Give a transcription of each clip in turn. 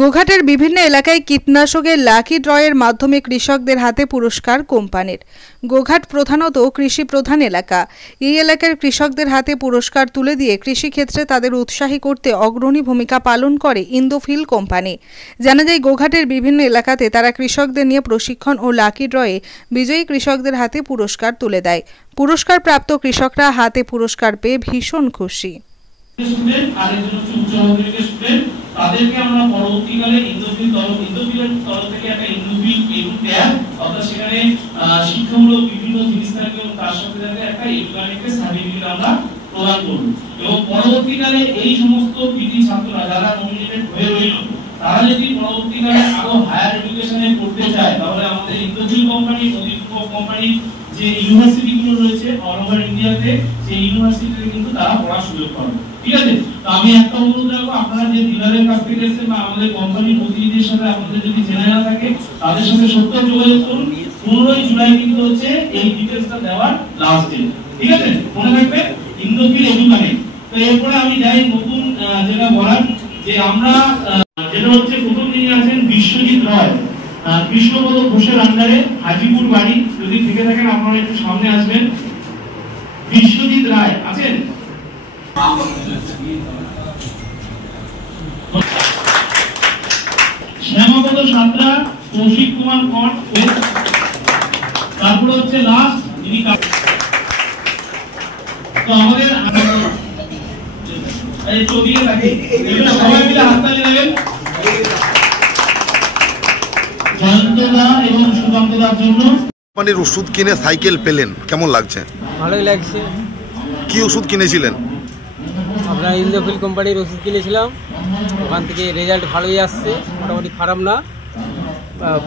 গোঘাটের বিভিন্ন এলাকায় কীটনাশকের লাকি ড্রয়ের মাধ্যমে কৃষকদের হাতে পুরস্কার কোম্পানির। গোঘাট প্রধানত কৃষি প্রধান এলাকা। এই এলাকার কৃষকদের হাতে পুরস্কার তুলে দিয়ে কৃষিক্ষেত্রে তাদের উৎসাহী করতে অগ্রণী ভূমিকা পালন করে ইন্দোফিল কোম্পানি। জানা যায়, গোঘাটের বিভিন্ন এলাকাতে তারা কৃষকদের নিয়ে প্রশিক্ষণ ও লাকি ড্রয়ে বিজয়ী কৃষকদের হাতে পুরস্কার তুলে দেয়। পুরস্কার প্রাপ্ত কৃষকরা হাতে পুরস্কার পেয়ে ভীষণ খুশি। তাদেরকে আমরা পরবর্তীকালে ইন্দোফিলের তরফ থেকে একটা ইন্দোফিল এডু ট্যাব অর্থাৎ সেখানে শিক্ষামূলক বিভিন্ন জিনিস থাকবে এবং তার সাথে সাথে একটা এডুকেশন সার্টিফিকেট আমরা প্রদান করব। এবং পরবর্তীকালে এই সমস্ত পিটি ছাত্ররা যারা নমিনেটেড হয়ে রইল, তারা যদি পরবর্তীকালে আরো হায়ার এডুকেশনে পড়তে চায়, তাহলে আমাদের ইন্দোফিল কোম্পানি, কোম্পানি যে ইউনিভার্সিটিগুলো রয়েছে অল ওভার ইন্ডিয়াতে, সেই ইউনিভার্সিটিতে কিন্তু তারা পড়ার সুযোগ পাবে। ঠিক আছে, তো আমি একটা অনুরোধ রাখবো, আপনারা যে ডিলারের কাছ থেকে এসেছেন বা আমাদের কোম্পানির প্রতিনিধিদের সাথে আপনাদের যদি চেনা না থাকে, তাদের সাথে সত্য যোগাযোগ করুন। 15 জুলাই কিন্তু হচ্ছে এই ডিটেইলসটা দেওয়ার লাস্ট ডেট। ঠিক আছে, মনে রাখবে ইন্দোফিল এডুকেশন। তো এরপরে আমি যাই নতুন যেটা বলার, যে আমরা যেটা হচ্ছে প্রথম দিন আছেন বিশ্বজিৎ রয়, কৃষ্ণপদ ঘোষের আন্ডারে, হাজিপুর বাড়ি। যদি থেকে থাকেন আপনারা একটু সামনে আসবেন। বিশ্বজিৎ রায় আছেন? শ্যামাপদ সাঁতরা, কৌশিক কুমার কট, তারপরে হচ্ছে লাস্ট যিনি তো আমাদের চৌদিকে থাকে, সবাই মিলে হাততালি দেবেন জয়ন্তদা এবং সুকান্তদার জন্য। কোম্পানির ওষুধ কিনে সাইকেল পেলেন, কেমন লাগছে? ভালোই লাগছে। কি ওষুধ কিনেছিলেন? আমরা ইন্দোফিল কোম্পানির ওষুধ কিনেছিলাম, ওখান থেকে রেজাল্ট ভালোই আসছে, মোটামুটি খারাপ না।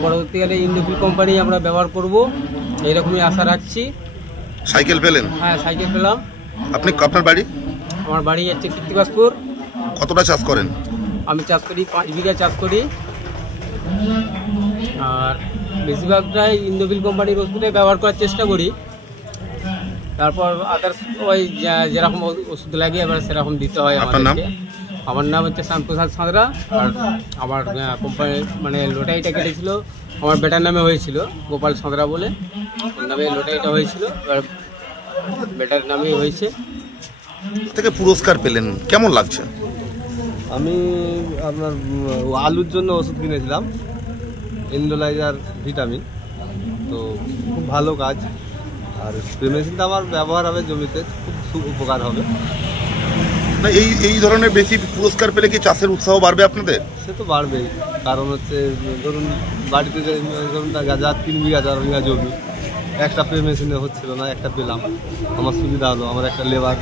পরবর্তীকালে ইন্দোফিল কোম্পানি আমরা ব্যবহার করব, এইরকমই আশা রাখছি। সাইকেল পেলেন? হ্যাঁ, সাইকেল পেলাম। আপনার বাড়ি? আমার বাড়ি হচ্ছে কৃত্তিবাসপুর। কতটা চাষ করেন? আমি চাষ করি 5 বিঘা চাষ করি, আর বেশিরভাগটাই ইন্দোফিল কোম্পানির ওষুধটাই ব্যবহার করার চেষ্টা করি। তারপর আদার্স ওই যেরকম ওষুধ লাগে এবার সেরকম দিতে হয় আমাদেরকে। আমার নাম হচ্ছে শ্যামপ্রসাদ সাঁতরা, আর আমার কোম্পানি মানে লোটাইটা কেটেছিল আমার বেটার নামে হয়েছিল, গোপাল সাঁতরা বলে, ওর নামে লোটাইটা হয়েছিল, এবার বেটার নামেই হয়েছে। থেকে পুরস্কার পেলেন, কেমন লাগছে? আমি আপনার আলুর জন্য ওষুধ কিনেছিলাম, এন্ডোলাইজার ভিটামিন, তো খুব ভালো কাজ। আর স্প্রে মেশিনটা আমার ব্যবহার হবে জমিতে, খুব উপকার হবে। না, এই ধরনের বেশি পুরস্কার পেলে কি চাষের উৎসাহ বাড়বে আপনাদের? সে তো বাড়বেই, কারণ হচ্ছে ধরুন বাড়িতে ধরুন 3 বিঘা 4 বিঘা জমি, একটা স্প্রে মেশিনে হচ্ছিল না, একটা পেলাম, আমার সুবিধা হলো। আমার একটা লেবার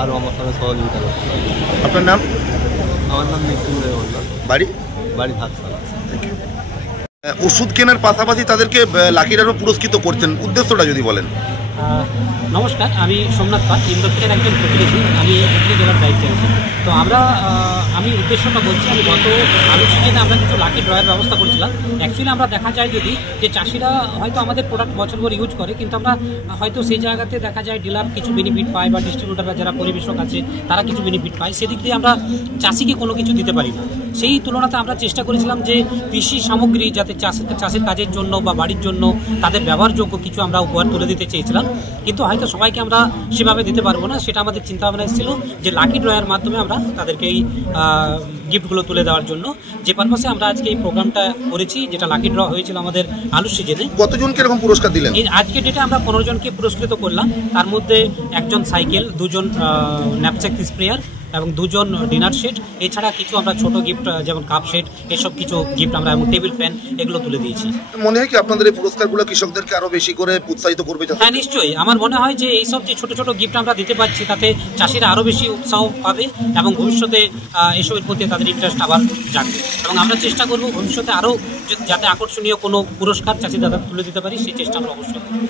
আরও আমার সঙ্গে সহযোগিতা করতে। আপনার নাম? আমার নাম মৃত্যুঞ্জয় মন্ডল। বাড়ি ঘাটশালা। ওষুধ কেনার পাশাপাশি তাদেরকে লাকি ড্রয়ে পুরস্কৃত করছেন, উদ্দেশ্যটা যদি বলেন। নমস্কার, আমি সোমনাথ পাল, ইন্দোফিলের একজন প্রতিনিধি। আমি হুগলি জেলার দায়িত্বে আছি। তো আমি উদ্দেশ্যটা বলছি, আমি গত আলু সিজনে আমরা কিছু লাকি ড্রয়ের ব্যবস্থা করেছিলাম। অ্যাকচুয়ালি আমরা দেখা যায় যে চাষিরা হয়তো আমাদের প্রোডাক্ট বছরভর ইউজ করে, কিন্তু আমরা হয়তো সেই জায়গাতে দেখা যায় ডিলার কিছু বেনিফিট পায় বা ডিস্ট্রিবিউটাররা যারা পরিবেশক আছে তারা কিছু বেনিফিট পায়, সেদিক দিয়ে আমরা চাষিকে কোনো কিছু দিতে পারি না। সেই তুলনাতে আমরা চেষ্টা করেছিলাম যে কৃষি সামগ্রী যাতে চাষের কাজের জন্য বা বাড়ির জন্য তাদের ব্যবহারযোগ্য কিছু আমরা উপহার তুলে দিতে চেয়েছিলাম, কিন্তু হয়তো সবাইকে আমরা সেভাবে দিতে পারবো না। সেটা আমাদের চিন্তাভাবনা এসেছিল যে লাকি ড্রয়ের মাধ্যমে আমরা তাদেরকে এই গিফটগুলো তুলে দেওয়ার জন্য, যে পারপাসে আমরা আজকে এই প্রোগ্রামটা করেছি, যেটা লাকি ড্র হয়েছিল আমাদের আলু সিজনে। কতজনকে এরকম পুরস্কার দিলেন? এই আজকের ডেটে আমরা 15 জনকে পুরস্কৃত করলাম। তার মধ্যে 1 জন সাইকেল, 2 জন ন্যাপস্যাক স্প্রেয়ার এবং 2 জন ডিনার সেট, এছাড়া কিছু আমরা ছোট গিফট যেমন কাপ সেট, এসব কিছু গিফট আমরা এবং টেবিল ফ্যান এগুলো তুলে দিয়েছি। মনে হয় কি আপনাদের এই পুরস্কারগুলো কৃষকদেরকে আরো বেশি করে উৎসাহিত করবে? হ্যাঁ, নিশ্চয়ই। আমার মনে হয় যে এইসব যে ছোট ছোট গিফট আমরা দিতে পারছি, তাতে চাষিরা আরো বেশি উৎসাহ পাবে এবং ভবিষ্যতে এসবের প্রতি তাদের ইন্টারেস্ট আবার জাগবে। এবং আমরা চেষ্টা করব ভবিষ্যতে আরো যাতে আকর্ষণীয় কোনো পুরস্কার চাষি দাদা তুলে দিতে পারি, সেই চেষ্টা আমরা অবশ্যই করব।